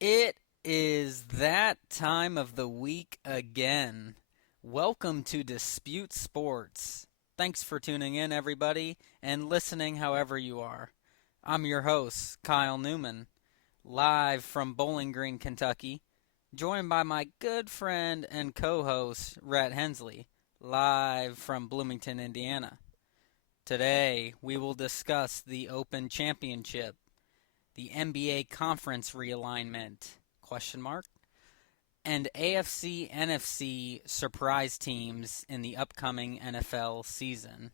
It is that time of the week again. Welcome to Dispute Sports. Thanks for tuning in, everybody, and listening however you are. I'm your host, Kyle Neumann, live from Bowling Green, Kentucky, joined by my good friend and co host, Rhett Hensley, live from Bloomington, Indiana. Today, we will discuss the Open Championship, the NBA conference realignment, question mark, and AFC NFC surprise teams in the upcoming NFL season.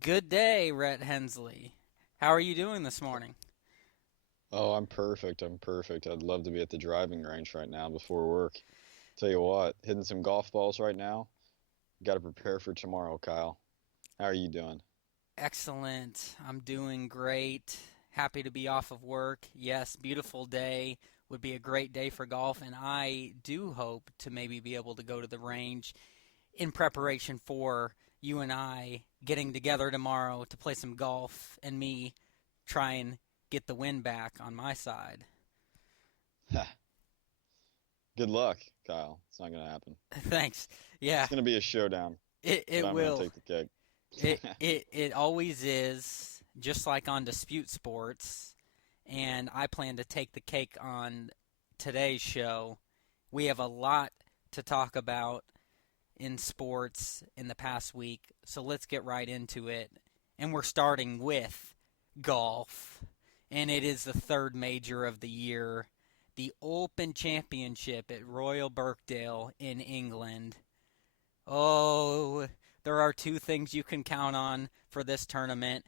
Good day, Rhett Hensley. How are you doing this morning? Oh, I'm perfect. I'm perfect. I'd love to be at the driving range right now before work. Tell you what, hitting some golf balls right now. Got to prepare for tomorrow, Kyle. How are you doing? Excellent. I'm doing great. Happy to be off of work. Yes, beautiful day. Would be a great day for golf, and I do hope to maybe be able to go to the range in preparation for you and I getting together tomorrow to play some golf and me try and get the win back on my side. Good luck, Kyle. It's not going to happen. Thanks. It's Yeah, going to be a showdown, but it I'm going to will. take the cake. It always is, just like on Dispute Sports, and I plan to take the cake on today's show. We have a lot to talk about in sports in the past week, so let's get right into it. And we're starting with golf, and it is the third major of the year, the Open Championship at Royal Birkdale in England. Oh, there are two things you can count on for this tournament.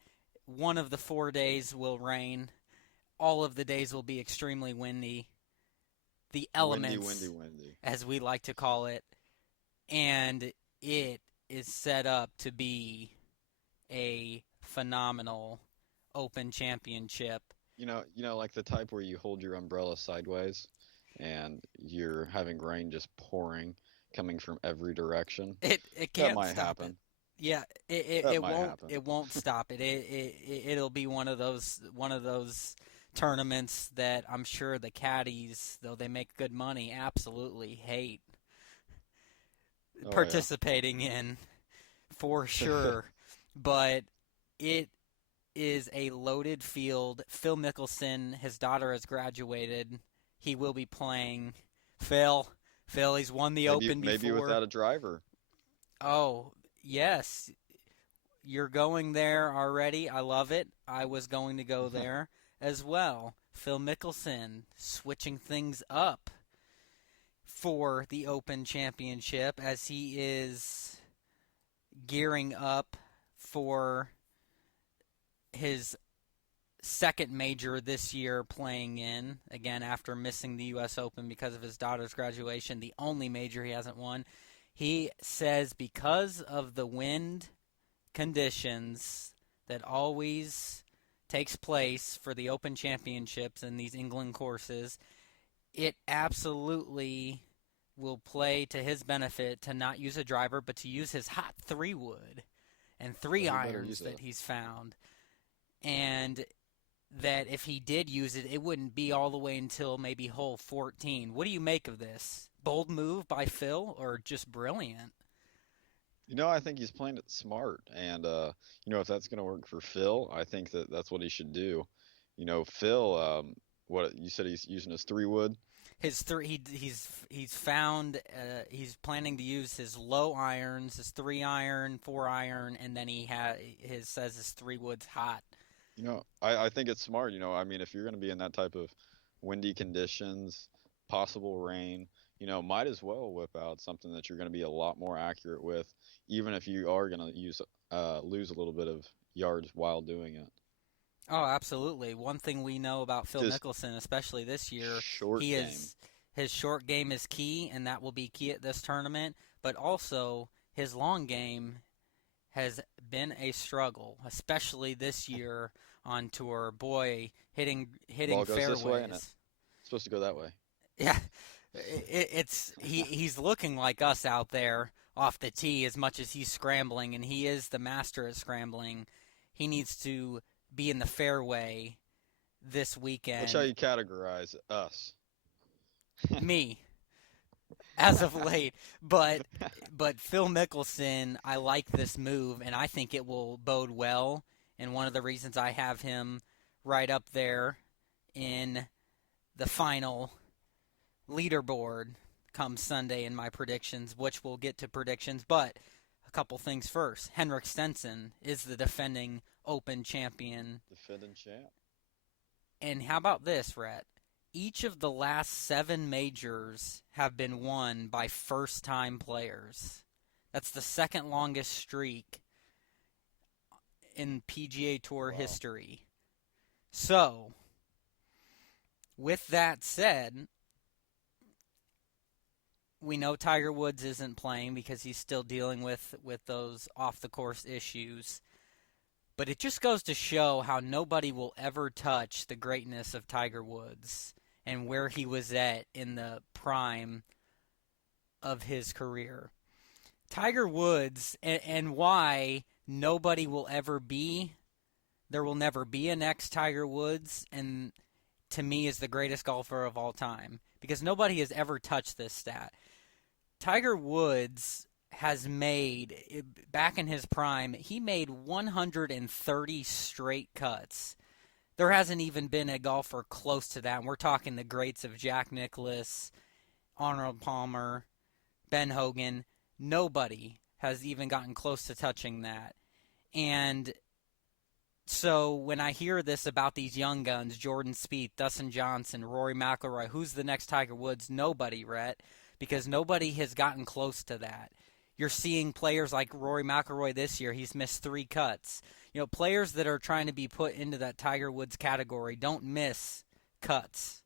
One of the 4 days will rain. All of the days will be extremely windy. The Windy, windy, elements, windy. as we like to call it, and it is set up to be a phenomenal Open Championship. Like the type where you hold your umbrella sideways and you're having rain just pouring, coming from every direction. It That can't might stop it. happen. Yeah, That might happen. it won't stop it. It'll be one of those tournaments that I'm sure the caddies, though they make good money, absolutely hate Oh yeah. participating in for sure. But it is a loaded field. Phil Mickelson, his daughter has graduated. He will be playing. Phil, Phil, he's won the Maybe Open maybe before. without a driver. Oh, yes, you're going there already. I love it. I was going to go there as well. Phil Mickelson switching things up for the Open Championship as he is gearing up for his second major this year playing in, again, after missing the U.S. Open because of his daughter's graduation, the only major he hasn't won. He says because of the wind conditions that always takes place for the Open Championships and these England courses, it absolutely will play to his benefit to not use a driver, but to use his hot 3 wood and Well, three he better use irons that it. he's found. And that if he did use it, it wouldn't be all the way until maybe hole 14. What do you make of this? Bold move by Phil or just brilliant? I think he's playing it smart, and if that's going to work for Phil, I think that that's what he should do. Phil, what you said he's using his 3 wood. His three, he's found. He's planning to use his low irons, his 3 iron, 4 iron, and then he his says his 3 wood's hot. I think it's smart. I mean, if you're going to be in that type of windy conditions, possible rain, might as well whip out something that you're going to be a lot more accurate with, even if you are going to lose a little bit of yards while doing it. Oh, absolutely. One thing we know about Phil Just Mickelson, especially this year, short he game. is his short game is key, and that will be key at this tournament. But also his long game has been a struggle, especially this year on tour. Boy, hitting Ball goes this way, and it's fairways. supposed to go that way. Yeah, he's looking like us out there off the tee as much as he's scrambling, and he is the master at scrambling. He needs to be in the fairway this Watch how weekend. you categorize us. Me, as of late. But Phil Mickelson, I like this move, and I think it will bode well. And one of the reasons I have him right up there in the final leaderboard come Sunday in my predictions, which we'll get to predictions. But a couple things first. Henrik Stenson is the defending Open champion. Defending champ. And how about this, Rhett? Each of the last 7 majors have been won by first-time players. That's the second longest streak in PGA Tour Wow. history. So, with that said, we know Tiger Woods isn't playing because he's still dealing with those off-the-course issues. But it just goes to show how nobody will ever touch the greatness of Tiger Woods and where he was at in the prime of his career. Tiger Woods, and why nobody will ever be, there will never be a next Tiger Woods, and to me is the greatest golfer of all time, because nobody has ever touched this stat. Tiger Woods has made, back in his prime, he made 130 straight cuts. There hasn't even been a golfer close to that. And we're talking the greats of Jack Nicklaus, Arnold Palmer, Ben Hogan. Nobody has even gotten close to touching that. And so when I hear this about these young guns, Jordan Spieth, Dustin Johnson, Rory McIlroy, who's the next Tiger Woods? Nobody, Rhett, because nobody has gotten close to that. You're seeing players like Rory McIlroy this year. He's missed 3 cuts. You know, players that are trying to be put into that Tiger Woods category don't miss cuts,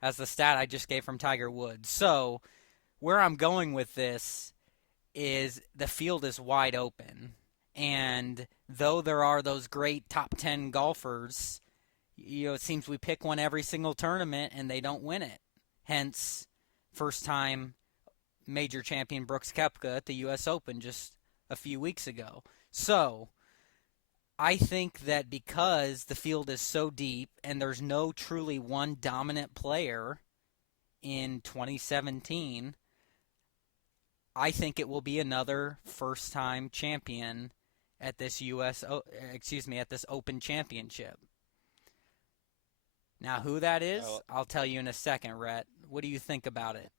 as the stat I just gave from Tiger Woods. So where I'm going with this is the field is wide open. And though there are those great top 10 golfers, you know, it seems we pick one every single tournament and they don't win it. Hence, first-time major champion Brooks Koepka at the U.S. Open just a few weeks ago. So I think that because the field is so deep and there's no truly one dominant player in 2017, I think it will be another first-time champion at this at this Open Championship. Now, who that is, I'll tell you in a second, Rhett. What do you think about it?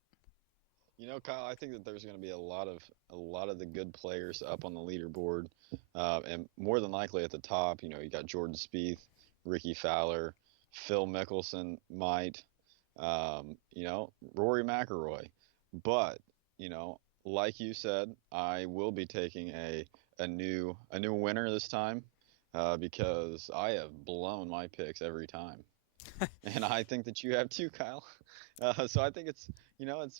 You know, Kyle, I think that there's going to be a lot of the good players up on the leaderboard, and more than likely at the top. You know, you got Jordan Spieth, Ricky Fowler, Phil Mickelson might, you know, Rory McIlroy. But you know, like you said, I will be taking a new winner this time, because I have blown my picks every time, and I think that you have too, Kyle. So I think it's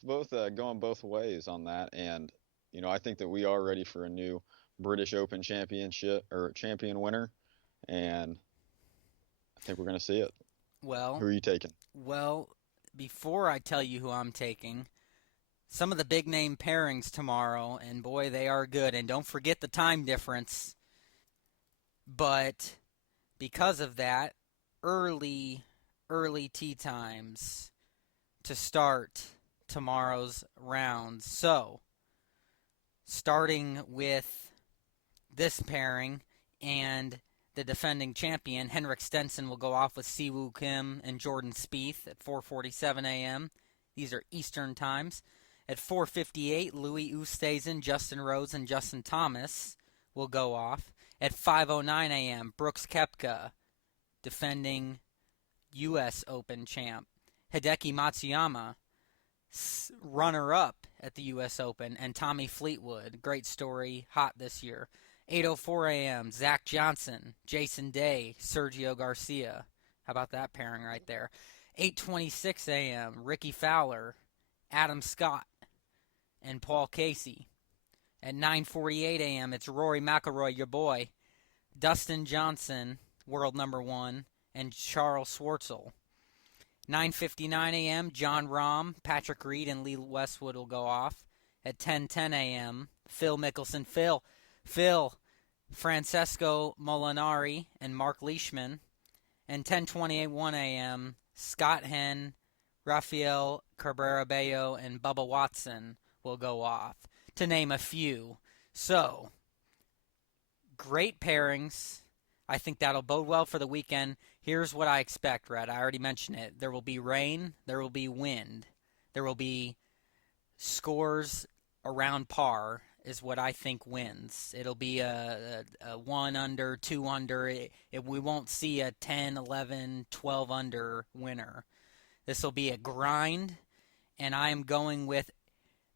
both going both ways on that, and I think that we are ready for a new British Open championship or champion winner, and I think we're going to see it. Well, Who are you taking? well, before I tell you who I'm taking, some of the big name pairings tomorrow, and boy, they are good. And don't forget the time difference. But because of that, early tee times to start tomorrow's rounds. So, starting with this pairing and the defending champion, Henrik Stenson, will go off with Siwoo Kim and Jordan Spieth at 4:47 a.m. These are Eastern times. At 4:58, Louis Oosthuizen, Justin Rose, and Justin Thomas will go off. At 5:09 a.m., Brooks Koepka, defending U.S. Open champ. Hideki Matsuyama, runner-up at the U.S. Open, and Tommy Fleetwood, great story, hot this year. 8:04 a.m., Zach Johnson, Jason Day, Sergio Garcia. How about that pairing right there? 8:26 a.m., Ricky Fowler, Adam Scott, and Paul Casey. At 9:48 a.m., it's Rory McIlroy, your boy, Dustin Johnson, world number 1, and Charles Schwartzel. 9:59 a.m., John Rahm, Patrick Reed, and Lee Westwood will go off. At 10:10 a.m., Phil Mickelson, Phil, Francesco Molinari, and Mark Leishman. And 10:21 a.m., Scott Henn, Rafael Cabrera Bello and Bubba Watson will go off, to name a few. So, great pairings. I think that'll bode well for the weekend. Here's what I expect, Rhett. I already mentioned it. There will be rain. There will be wind. There will be scores around par is what I think wins. It'll be a 1 under, 2 under. We won't see a 10, 11, 12 under winner. This will be a grind, and I am going with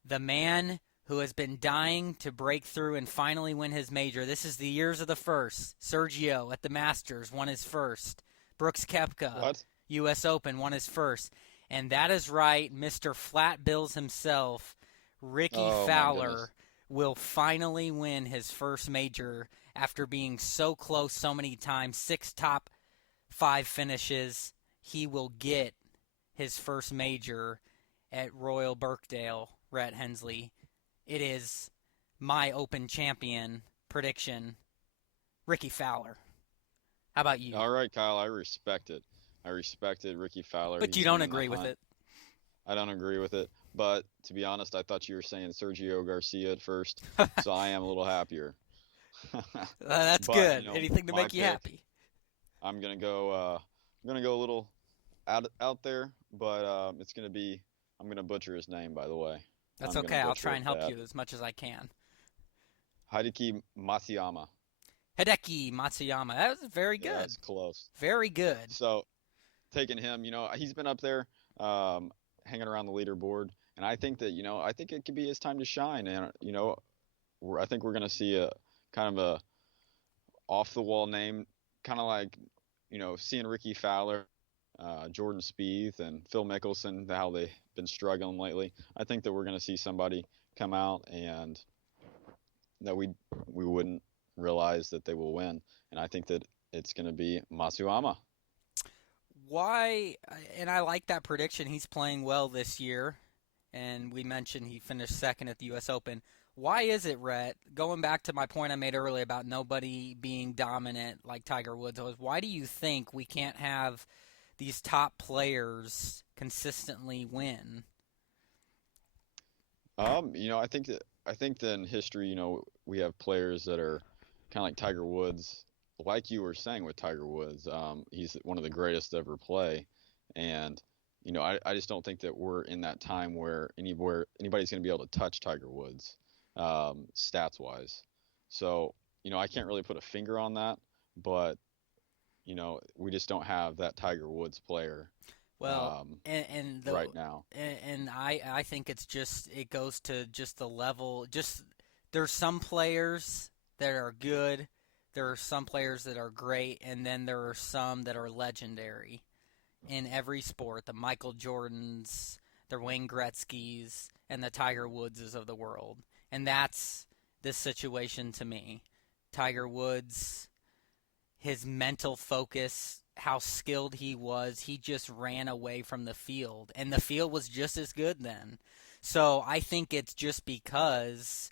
the man who has been dying to break through and finally win his major. This is the years of the first. Sergio at the Masters won his first. Brooks Koepka, What? U.S. Open, won his first. And that is right, Mr. Flat Bills himself, Ricky Oh, my Fowler, goodness. will finally win his first major after being so close so many times. 6 top 5 finishes. He will get his first major at Royal Birkdale, Rhett Hensley. It is my Open champion prediction, Ricky Fowler. How about you? All right, Kyle, I respect it. I respect it, Ricky Fowler. But you He's don't been in the agree with hunt. it. I don't agree with it. But to be honest, I thought you were saying Sergio Garcia at first, so I am a little happier. That's But, good. you know, Anything to my make you pick, happy. I'm gonna go. I'm gonna go a little out there, but it's gonna be. I'm gonna butcher his name, by the way. That's I'm gonna okay. I'll butcher try it and help bad. you as much as I can. Hideki Matsuyama. Hideki Matsuyama. That was very Yeah, good. that's close. Very good. So taking him, he's been up there, hanging around the leaderboard, and I think that, I think it could be his time to shine, and I think we're gonna see a kind of a off the wall name, kind of like, seeing Ricky Fowler, Jordan Spieth, and Phil Mickelson, how they've been struggling lately. I think that we're gonna see somebody come out and that we wouldn't realize that they will win, and I think that it's gonna be Matsuyama. Why? And I like that prediction. He's playing well this year, and we mentioned he finished second at the U.S. Open. Why is it, Rhett? Going back to my point I made earlier about nobody being dominant like Tiger Woods was, why do you think we can't have these top players consistently win? I think that in history, we have players that are kind of like Tiger Woods, like you were saying with Tiger Woods. He's one of the greatest to ever play, and I just don't think that we're in that time where anybody's going to be able to touch Tiger Woods, stats wise. So I can't really put a finger on that, but we just don't have that Tiger Woods player Well, um, and right now. I think it goes to just the level. Just there's some players that are good, there are some players that are great, and then there are some that are legendary in every sport. The Michael Jordans, the Wayne Gretzky's, and the Tiger Woodses of the world. And that's this situation to me. Tiger Woods, his mental focus, how skilled he just ran away from the field. And the field was just as good then. So I think it's just because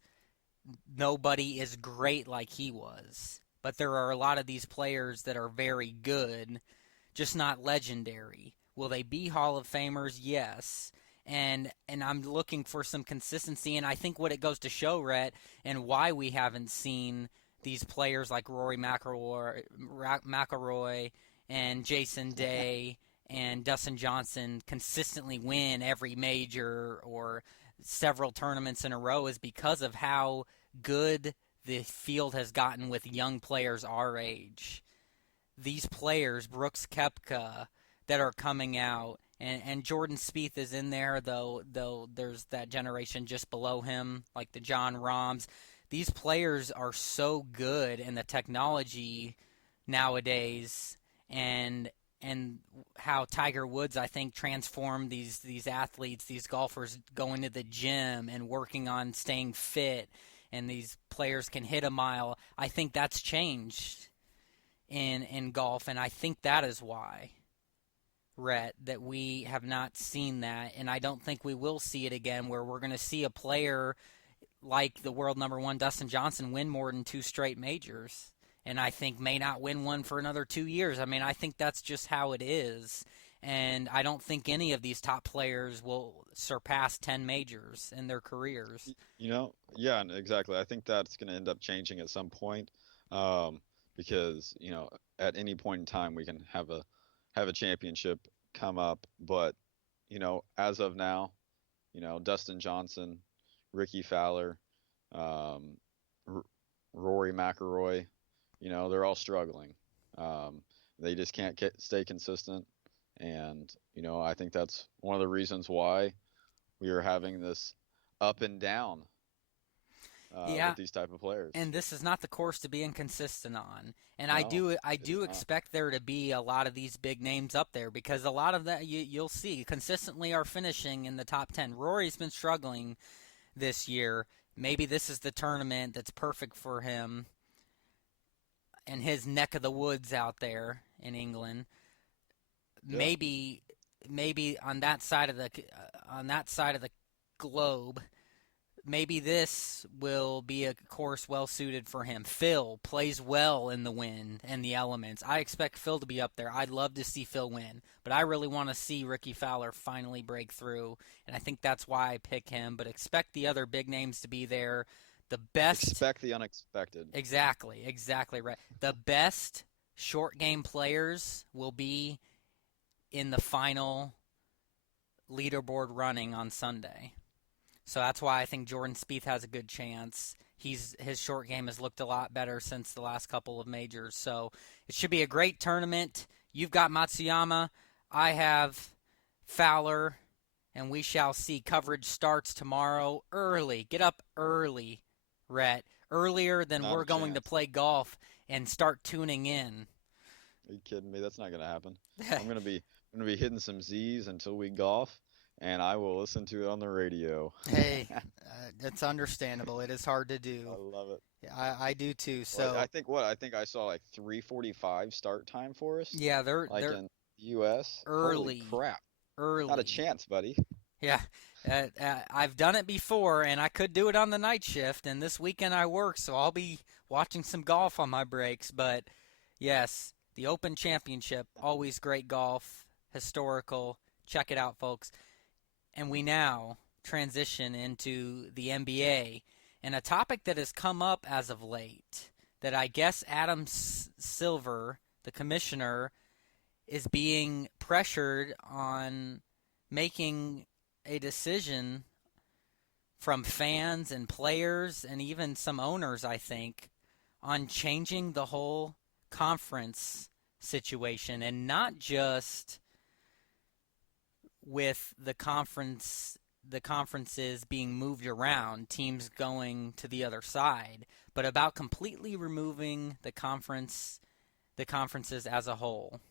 nobody is great like he was. But there are a lot of these players that are very good, just not legendary. Will they be Hall of Famers? Yes. And I'm looking for some consistency, and I think what it goes to show, Rhett, and why we haven't seen these players like Rory McIlroy and Jason Day and Dustin Johnson consistently win every major or several tournaments in a row is because of how good the field has gotten with young players our age. These players, Brooks Koepka, that are coming out, and Jordan Spieth is in there, though there's that generation just below him, like the John Rahms. These players are so good, and the technology nowadays, and how Tiger Woods, I think, transformed these athletes, these golfers going to the gym and working on staying fit, and these players can hit a mile. I think that's changed in golf, and I think that is why, Rhett, that we have not seen that, and I don't think we will see it again, where we're going to see a player like the world number one Dustin Johnson win more than 2 straight majors, and I think may not win one for another 2 years. I mean, I think that's just how it is, and I don't think any of these top players will surpass 10 majors in their careers. Yeah, exactly. I think that's going to end up changing at some point, um, because at any point in time we can have a championship come up, but as of now, Dustin Johnson, Ricky Fowler, um, R Rory McIlroy, they're all struggling. Um, they just can't stay consistent, and I think that's one of the reasons why we are having this up and down Yeah, with these type of players. and this is not the course to be inconsistent on. And I No, do I it is do not. expect there to be a lot of these big names up there because a lot of that you'll see consistently are finishing in the top 10. Rory's been struggling this year. Maybe this is the tournament that's perfect for him and his neck of the woods out there in England. Yeah, Maybe on that side of the globe, maybe this will be a course well suited for him. Phil plays well in the wind and the elements. I expect Phil to be up there. I'd love to see Phil win, but I really want to see Ricky Fowler finally break through, and I think that's why I pick him. But expect the other big names to be there. The best, expect the unexpected. exactly right. The best short game players will be in the final leaderboard running on Sunday. So that's why I think Jordan Spieth has a good chance. His short game has looked a lot better since the last couple of majors. So it should be a great tournament. You've got Matsuyama. I have Fowler, and we shall see. Coverage starts tomorrow early. Get up early, Rhett. Earlier than Not we're a going to chance. play golf and start tuning in. Are you kidding me? That's not gonna happen. I'm gonna be hitting some Z's until we golf, and I will listen to it on the radio. Hey, it's understandable. It is hard to I do. love it. Yeah, I do too. Well, I So think what? I think I saw like 3:45 start time for us, yeah, like they're in the U.S. Holy early, crap! Not a early. chance, buddy. Yeah, I've done it before, and I could do it on the night shift. And this weekend I work, so I'll be watching some golf on my breaks. But yes, the Open Championship, always great golf, historical. Check it out, folks. And we now transition into the NBA and a topic that has come up as of late that I guess Adam Silver, the commissioner, is being pressured on making a decision from fans and players and even some owners, I think, on changing the whole conference situation and not just with the conferences being moved around, teams going to the other side, but about completely removing the conferences as a whole.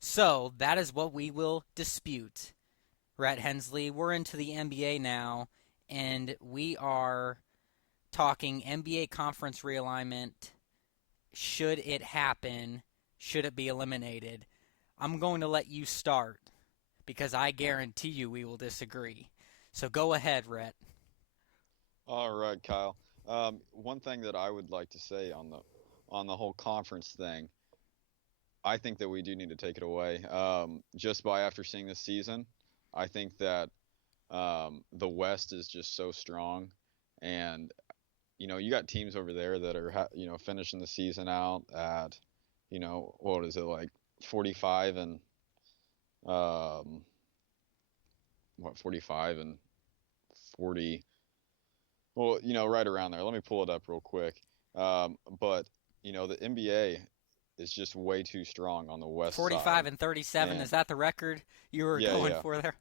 So that is what we will dispute. Rhett Hensley, we're into the NBA now, and we are talking NBA conference realignment. Should it happen? Should it be eliminated? I'm going to let you start because I guarantee you we will disagree. So go ahead, Rhett. All right, Kyle. One thing that I would like to say on the whole conference thing, I think that we do need to take it away. Just by after seeing this season, I think that the West is just so strong, and you got teams over there that are finishing the season out at what is it like 45 and um, 45 and 40. Well, right around there. Let me pull it up real quick. But the NBA is just way too strong on the West 45 side, and 37, is and that the record you were yeah, going yeah, for there?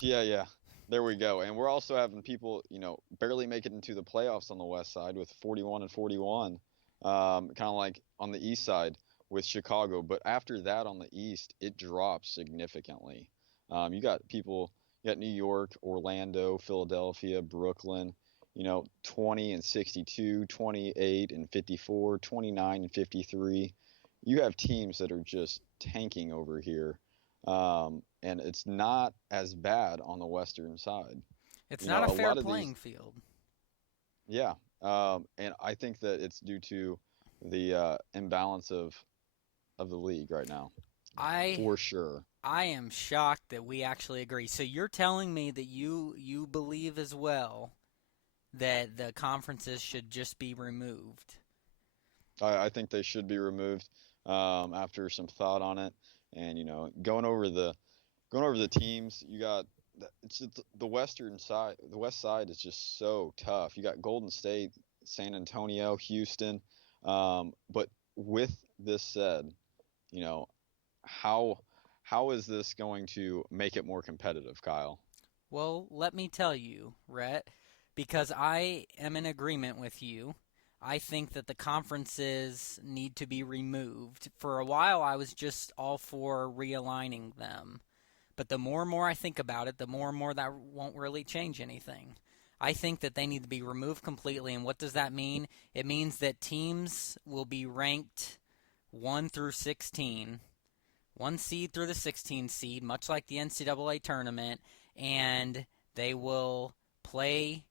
yeah. There we go. And we're also having people, barely make it into the playoffs on the West side with 41 and 41, kind of like on the East side with Chicago. But after that on the East, it drops significantly. You got people, you got New York, Orlando, Philadelphia, Brooklyn, 20 and 62, 28 and 54, 29 and 53. You have teams that are just tanking over here. And it's not as bad on the Western side. It's not a A fair lot of these, playing field. yeah. And I think that it's due to the imbalance of the league right now. I for sure. I am shocked that we actually agree. So you're telling me that you believe as well that the conferences should just be removed. I think they should be removed after some thought on it, and going over the teams. You got it's just the western side. The west side is just so tough. You got Golden State, San Antonio, Houston. But with this said, you know how how is this going to make it more competitive, Kyle? Well, let me tell you, Rhett, because I am in agreement with you. I think that the conferences need to be removed. For a while, I was just all for realigning them. But the more and more I think about it, the more and more that won't really change anything. I think that they need to be removed completely. And what does that mean? It means that teams will be ranked 1 through 16, one seed through the 16 seed, much like the NCAA tournament, and they will play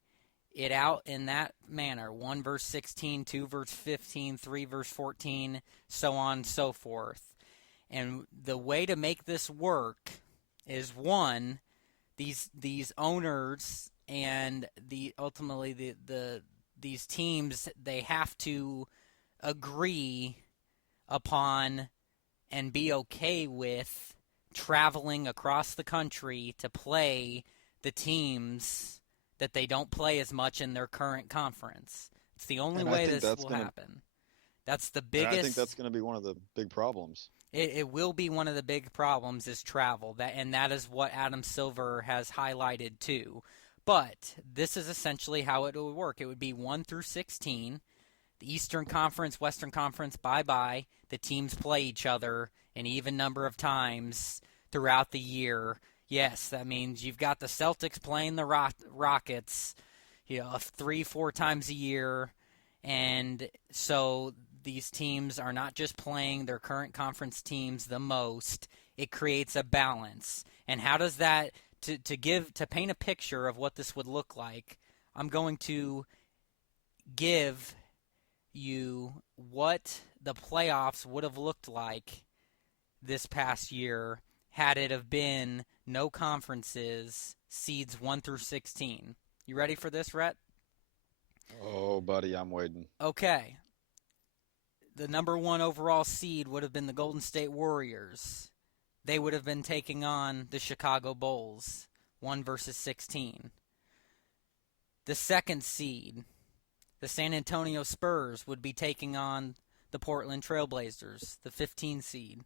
it out in that manner: 1 verse 16, 2 verse 15, 3 verse 14, so on and so forth. And the way to make this work is, one, these owners and these teams, they have to agree upon and be okay with traveling across the country to play the teams that they don't play as much in their current conference. It's the only And I way think this that's will gonna happen. That's the and I think that's biggest. gonna be one of the big problems. It will be one of the big problems is travel. That is what Adam Silver has highlighted too. But this is essentially how it would work. It would be 1 through 16. The Eastern Conference, Western Conference, bye-bye. The teams play each other an even number of times throughout the year. Yes, that means you've got the Celtics playing the Rockets, 3, 4 times a year. And so these teams are not just playing their current conference teams the most. It creates a balance. And how does that, to paint a picture of what this would look like, I'm going to give you what the playoffs would have looked like this past year had it have been no conferences, seeds 1 through 16. You ready for this, Rhett? Oh, buddy, I'm waiting. Okay. The number 1 overall seed would have been the Golden State Warriors. They would have been taking on the Chicago Bulls, 1 versus 16. The second seed, the San Antonio Spurs, would be taking on the Portland Trailblazers, the 15 seed.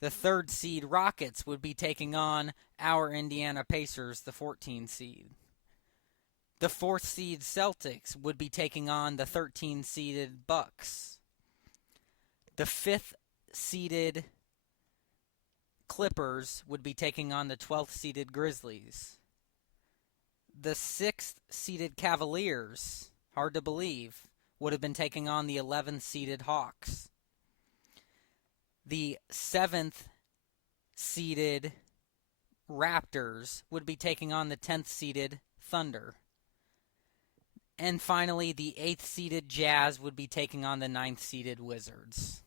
The third seed Rockets would be taking on our Indiana Pacers, the 14 seed. The fourth seed Celtics would be taking on the 13 seeded Bucks. The fifth seeded Clippers would be taking on the 12th seeded Grizzlies. The sixth seeded Cavaliers, hard to believe, would have been taking on the 11th seeded Hawks. The 7th seeded Raptors would be taking on the 10th seeded Thunder. And finally, the 8th seeded Jazz would be taking on the 9th seeded Wizards.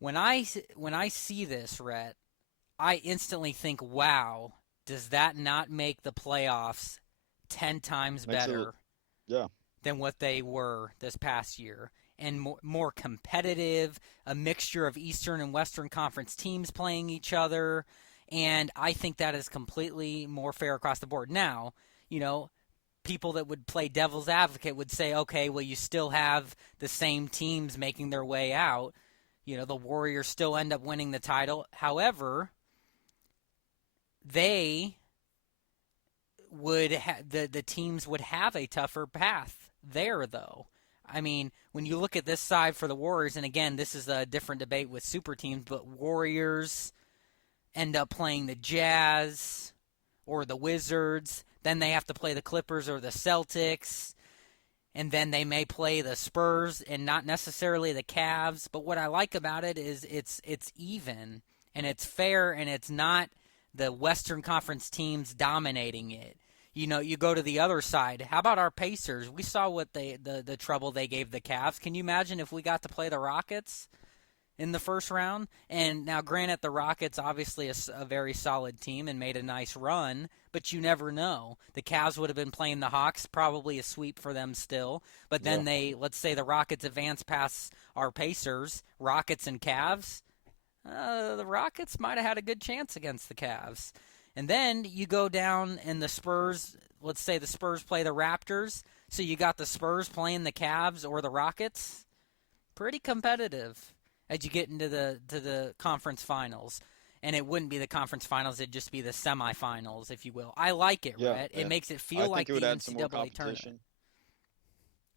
When I see this, Rhett, I instantly think, wow, does that not make the playoffs 10 times Makes it, better yeah. than what they were this past year? And more competitive, a mixture of Eastern and Western Conference teams playing each other. And I think that is completely more fair across the board. Now, people that would play devil's advocate would say, okay, well, you still have the same teams making their way out. The Warriors still end up winning the title. However, they would the teams would have a tougher path there, though. I mean, when you look at this side for the Warriors, and again, this is a different debate with super teams, but Warriors end up playing the Jazz or the Wizards. Then they have to play the Clippers or the Celtics. And then they may play the Spurs and not necessarily the Cavs. But what I like about it is it's even and it's fair, and it's not the Western Conference teams dominating it. You go to the other side. How about our Pacers? We saw what the trouble they gave the Cavs. Can you imagine if we got to play the Rockets in the first round. And now, granted, the Rockets obviously a very solid team and made a nice run, but you never know. The Cavs would have been playing the Hawks, probably a sweep for them still. But Yeah. then let's say the Rockets advance past our Pacers, Rockets and Cavs. The Rockets might have had a good chance against the Cavs. And then you go down and the Spurs, let's say the Spurs play the Raptors. So you got the Spurs playing the Cavs or the Rockets. Pretty competitive as you get into the conference finals. And it wouldn't be the conference finals, it'd just be the semifinals, if you will. I like it, Yeah, Rhett. It and makes it I feel like think it the would add some more NCAA competition. tournament.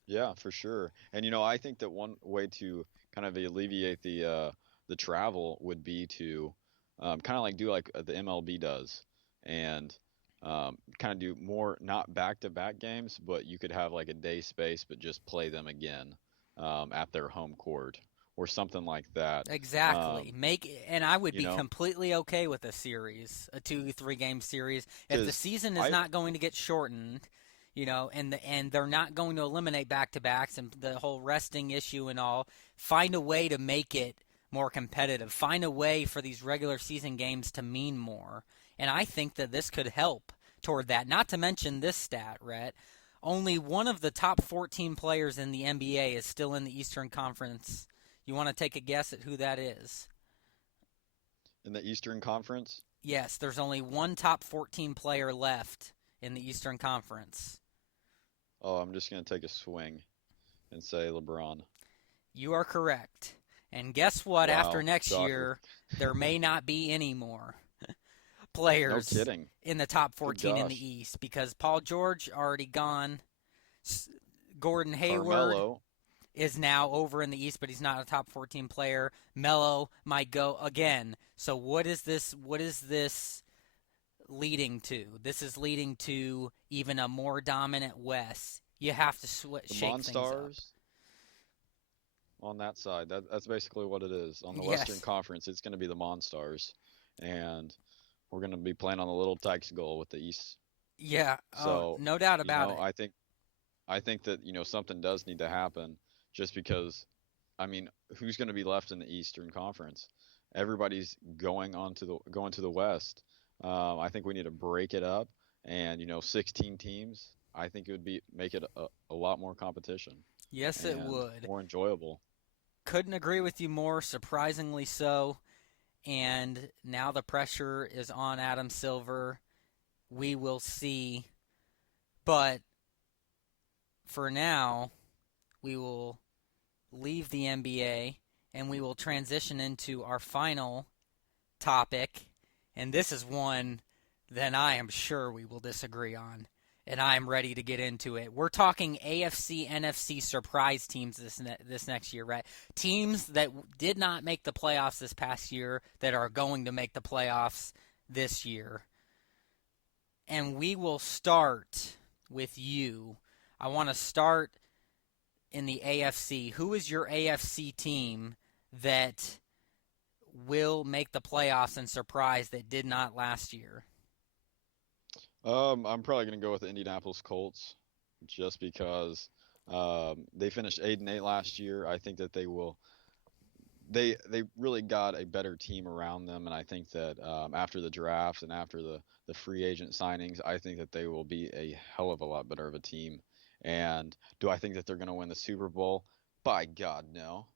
Yeah, for sure. And I think that one way to kind of alleviate the travel would be to kind of like do like the MLB does, and kind of do more not back-to-back games, but you could have like a day space, but just play them again at their home court or something like that. Um, Exactly. And I would you be know, completely okay with a series, a 2-3 game series, if the because season is I not going to get shortened, and they're not going to eliminate back-to-backs and the whole resting issue and all. Find a way to make it more competitive. Find a way for these regular season games to mean more. And I think that this could help toward that. Not to mention this stat, Rhett. Only one of the top 14 players in the NBA is still in the Eastern Conference. You want to take a guess at who that is? in the Eastern Conference. Yes, there's only one top 14 player left in the Eastern Conference. Oh, I'm just gonna take a swing and say LeBron. You are correct. And guess what? After Wow, next shocker. year, there may not be any more No players kidding. in the top Good 14 in the gosh. East because Paul George already gone. Gordon Hayward Carmelo. is now over in the East, but he's not a top 14 player. Melo might go again. So what is this? What is this leading to? This is leading to even a more dominant West. You have to The shake things up. Monstars on that side. That's basically what it is. On the Western Yes. Conference, it's going to be the Monstars, and we're going to be playing on the Little Tykes goal with the East. Yeah. Oh, So, no doubt about it. I think that something does need to happen, just because, I mean, who's going to be left in the Eastern Conference? Everybody's going to the West. I think we need to break it up, and 16 teams. I think it would be make it a lot more competition Yes, it and would. more enjoyable. Couldn't agree with you more, surprisingly so. And now the pressure is on Adam Silver. We will see. But for now, we will leave the NBA and we will transition into our final topic. And this is one that I am sure we will disagree on. And I am ready to get into it. We're talking AFC, NFC surprise teams this next year, right? Teams that did not make the playoffs this past year that are going to make the playoffs this year. And we will start with you. I want to start in the AFC. Who is your AFC team that will make the playoffs and surprise that did not last year? I'm probably going to go with the Indianapolis Colts, just because they finished 8-8 last year. I think that they will. They really got a better team around them, and I think that after the draft and after the free agent signings, I think that they will be a hell of a lot better of a team. And do I think that they're going to win the Super Bowl? By God, no.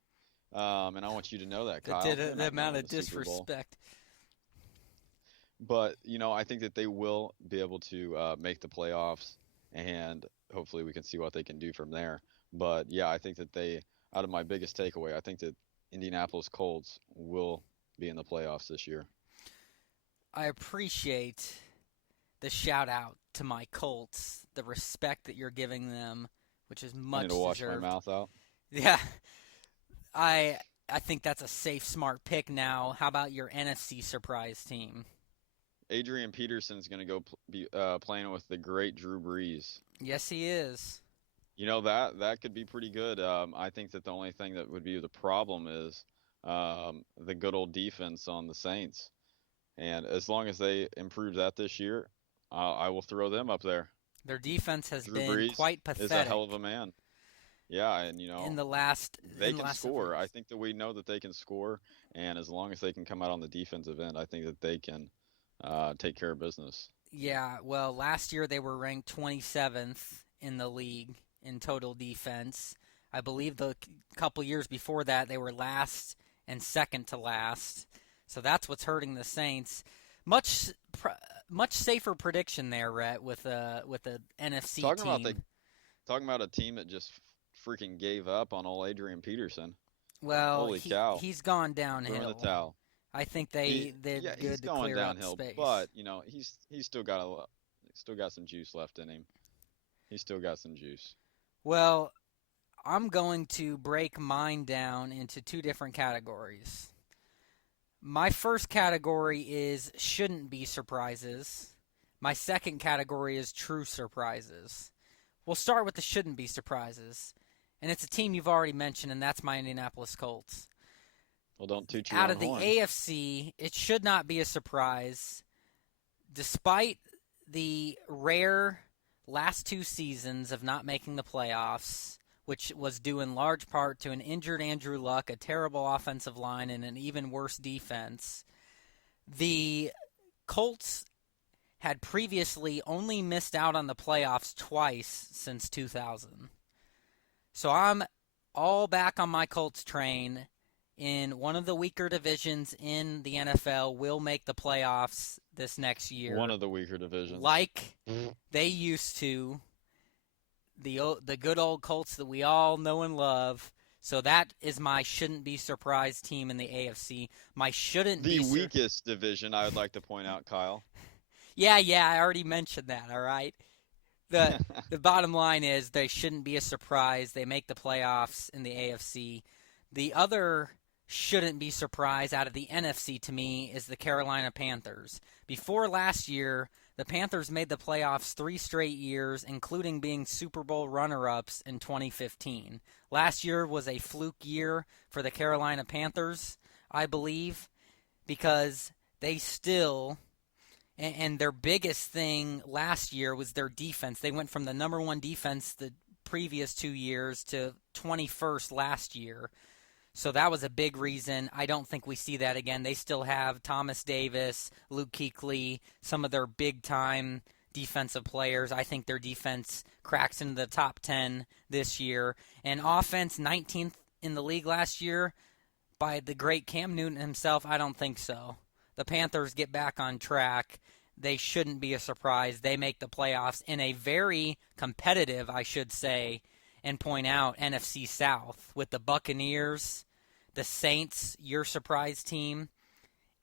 And I want you to know that, Kyle. They're The not going to amount win of the Super Bowl. disrespect. But I think that they will be able to make the playoffs, and hopefully we can see what they can do from there. But yeah, I think that out of my biggest takeaway, I think that Indianapolis Colts will be in the playoffs this year. I appreciate the shout out to my Colts, the respect that you're giving them, which is I much need to wash my deserved. mouth out. Yeah, I think that's a safe, smart pick now. How about your NFC surprise team? Adrian Peterson's going to go be playing with the great Drew Brees. Yes, he is. That could be pretty good. I think that the only thing that would be the problem is the good old defense on the Saints. And as long as they improve that this year, I will throw them up there. Their defense has Drew been Brees quite is a hell pathetic. of a man. Yeah, and in the last they in the can last several score. I years. think that we know that they can score, and as long as they can come out on the defensive end, I think that they can take care of business. Yeah, well, last year they were ranked 27th in the league in total defense. I believe the couple years before that they were last and second to last. So that's what's hurting the Saints. Much pr- much safer prediction there, Rhett, with the NFC Talking about the team. talking about a team that just freaking gave up on old Adrian Peterson. Well, Holy cow, he's gone throwing the downhill. towel. I think He they're yeah, he's good to going clear up downhill, space. but he's still got still got some juice left in him. He's still got some juice. Well, I'm going to break mine down into two different categories. My first category is shouldn't be surprises. My second category is true surprises. We'll start with the shouldn't be surprises. And it's a team you've already mentioned, and that's my Indianapolis Colts. Well, don't toot your Out own of the horn. AFC, it should not be a surprise. Despite the rare last two seasons of not making the playoffs, which was due in large part to an injured Andrew Luck, a terrible offensive line, and an even worse defense, the Colts had previously only missed out on the playoffs twice since 2000. So I'm all back on my Colts train in one of the weaker divisions in the NFL will make the playoffs this next One year of the weaker divisions. like they used to, the good old Colts that we all know and love. So that is my shouldn't be surprised team in the AFC. My shouldn't The be weakest division, I would like to point out, Kyle. Yeah, I already mentioned that, all right? The the bottom line is they shouldn't be a surprise. They make the playoffs in the AFC. The other shouldn't be surprise out of the NFC to me is the Carolina Panthers. Before last year, the Panthers made the playoffs 3 straight years, including being Super Bowl runner-ups in 2015. Last year was a fluke year for the Carolina Panthers, I believe, because they still and their biggest thing last year was their defense. They went from the number one defense the previous 2 years to 21st last year. So that was a big reason. I don't think we see that again. They still have Thomas Davis, Luke Kuechly, some of their big-time defensive players. I think their defense cracks into the top 10 this year. And offense, 19th in the league last year by the great Cam Newton himself. I don't think so. The Panthers get back on track. They shouldn't be a surprise. They make the playoffs in a very competitive, I should say, and point out, NFC South with the Buccaneers, the Saints, your surprise team,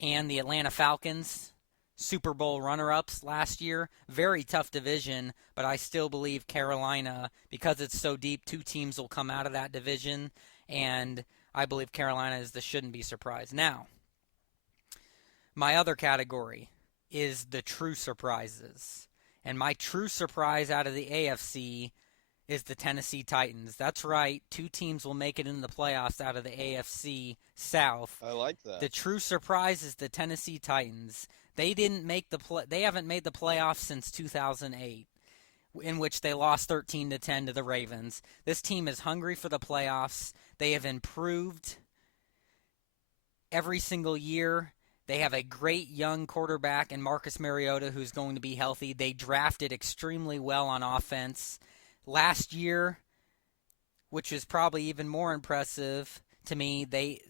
and the Atlanta Falcons, Super Bowl runner-ups last year. Very tough division, but I still believe Carolina, because it's so deep, 2 teams will come out of that division, and I believe Carolina is the shouldn't be surprised. Now, my other category is the true surprises. And my true surprise out of the AFC is the Tennessee Titans. That's right, 2 teams will make it in the playoffs out of the AFC South. I like that. The true surprise is the Tennessee Titans. They haven't made the playoffs since 2008, in which they lost 13-10 to the Ravens. This team is hungry for the playoffs. They have improved every single year. They have a great young quarterback in Marcus Mariota who's going to be healthy. They drafted extremely well on offense. Last year, which is probably even more impressive to me, they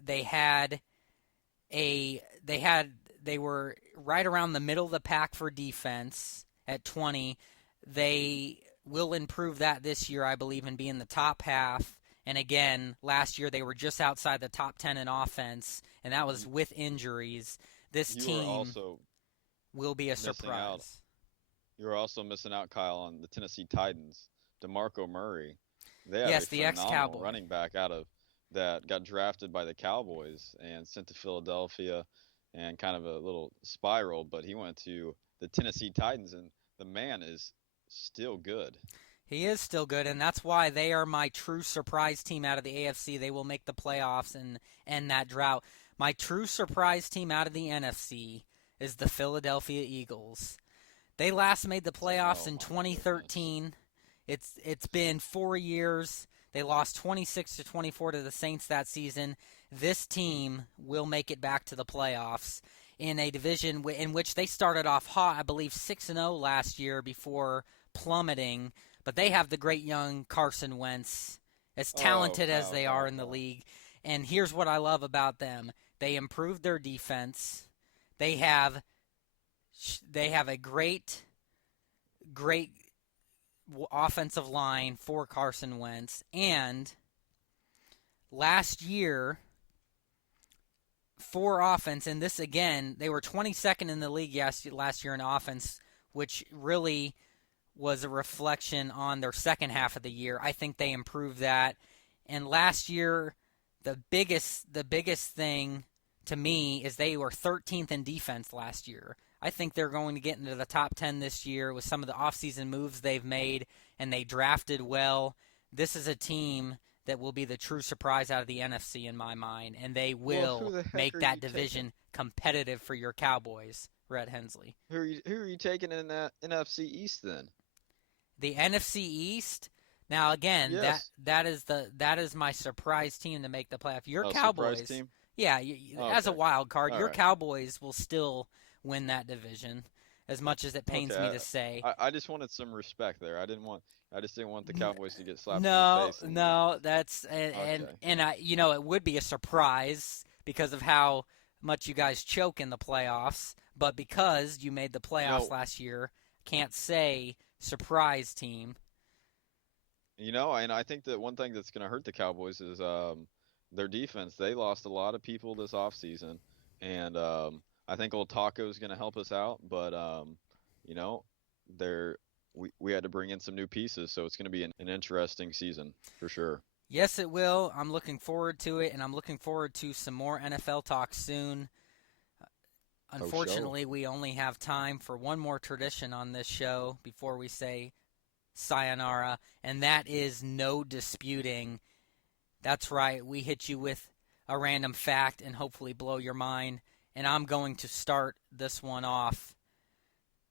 were right around the middle of the pack for defense at 20. They will improve that this year, I believe, and be in the top half. And again, last year they were just outside the top 10 in offense, and that was with injuries. This team will be a surprise. You're also missing out, Kyle, on the Tennessee Titans. DeMarco Murray. They have Yes, a the phenomenal ex-Cowboy. running back out of that got drafted by the Cowboys and sent to Philadelphia and kind of a little spiral, but he went to the Tennessee Titans, and the man is still good. He is still good, and that's why they are my true surprise team out of the AFC. They will make the playoffs and end that drought. My true surprise team out of the NFC is the Philadelphia Eagles. They last made the playoffs in 2013. It's been 4 years. They lost 26-24 to the Saints that season. This team will make it back to the playoffs in a division in which they started off hot, I believe 6-0 last year before plummeting. But they have the great young Carson Wentz, as talented as they are in the league. And here's what I love about them. They improved their defense. They have a great offensive line for Carson Wentz. And last year, for offense, and this again, they were 22nd in the league last year in offense, which really was a reflection on their second half of the year. I think they improved that. And last year, the biggest thing to me is they were 13th in defense last year. I think they're going to get into the top 10 this year with some of the offseason moves they've made, and they drafted well. This is a team that will be the true surprise out of the NFC in my mind, and they will make that division competitive for your Cowboys, Rhett Hensley. Who are you taking in that NFC East then? The NFC East. Now again, yes. that is my surprise team to make the playoff. Your Cowboys, Cowboys, team? Yeah, as a wild card, All your right. Cowboys will still win that division. As much as it pains me to say, I just wanted some respect there. I just didn't want the Cowboys to get slapped in no, the face. No, that's and I, it would be a surprise because of how much you guys choke in the playoffs. But because you made the playoffs last year, can't say surprise team. And I think that one thing that's going to hurt the Cowboys is their defense. They lost a lot of people this offseason, and I think old Taco is going to help us out. But we had to bring in some new pieces, so it's going to be an interesting season for sure. Yes, it will. I'm looking forward to it, and I'm looking forward to some more NFL talk soon. Unfortunately, we only have time for one more tradition on this show before we say sayonara, and that is no disputing. That's right. We hit you with a random fact and hopefully blow your mind, and I'm going to start this one off.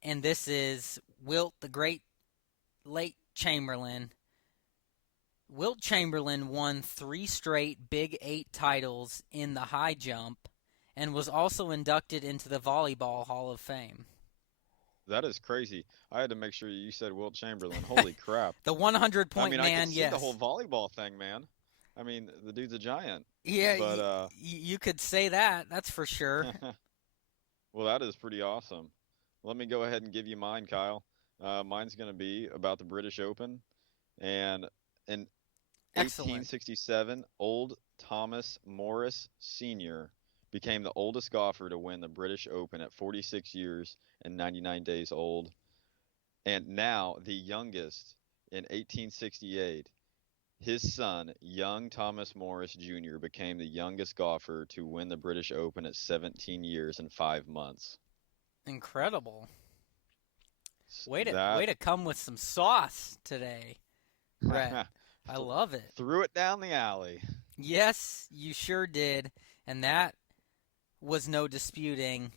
And this is Wilt, the great late Chamberlain. Wilt Chamberlain won 3 straight Big 8 titles in the high jump and was also inducted into the Volleyball Hall of Fame. That is crazy. I had to make sure you said Wilt Chamberlain. Holy crap. The 100-point man, I can see yes. the whole volleyball thing, man. I mean, the dude's a giant. Yeah, but, you could say that. That's for sure. Well, that is pretty awesome. Let me go ahead and give you mine, Kyle. Mine's going to be about the British Open. And in 1867, old Thomas Morris Sr. became the oldest golfer to win the British Open at 46 years and 99 days old. And now the youngest in 1868, his son, young Thomas Morris Jr., became the youngest golfer to win the British Open at 17 years and 5 months. Incredible. Way to come with some sauce today, Rhett. I love it. Threw it down the alley. Yes, you sure did. And that was no disputing.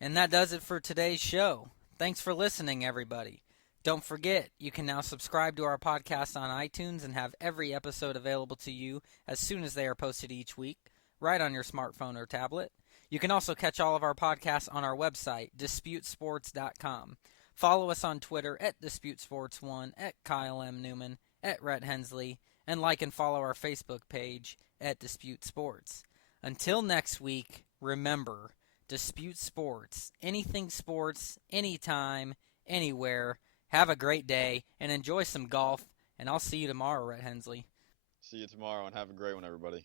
And that does it for today's show. Thanks for listening, everybody. Don't forget, you can now subscribe to our podcast on iTunes and have every episode available to you as soon as they are posted each week, right on your smartphone or tablet. You can also catch all of our podcasts on our website, DisputeSports.com. Follow us on Twitter at DisputeSports1, at Kyle M. Neumann, at Rhett Hensley, and like and follow our Facebook page at Dispute Sports. Until next week, remember, Dispute Sports. Anything sports, anytime, anywhere. Have a great day and enjoy some golf, and I'll see you tomorrow, Rhett Hensley. See you tomorrow and have a great one, everybody.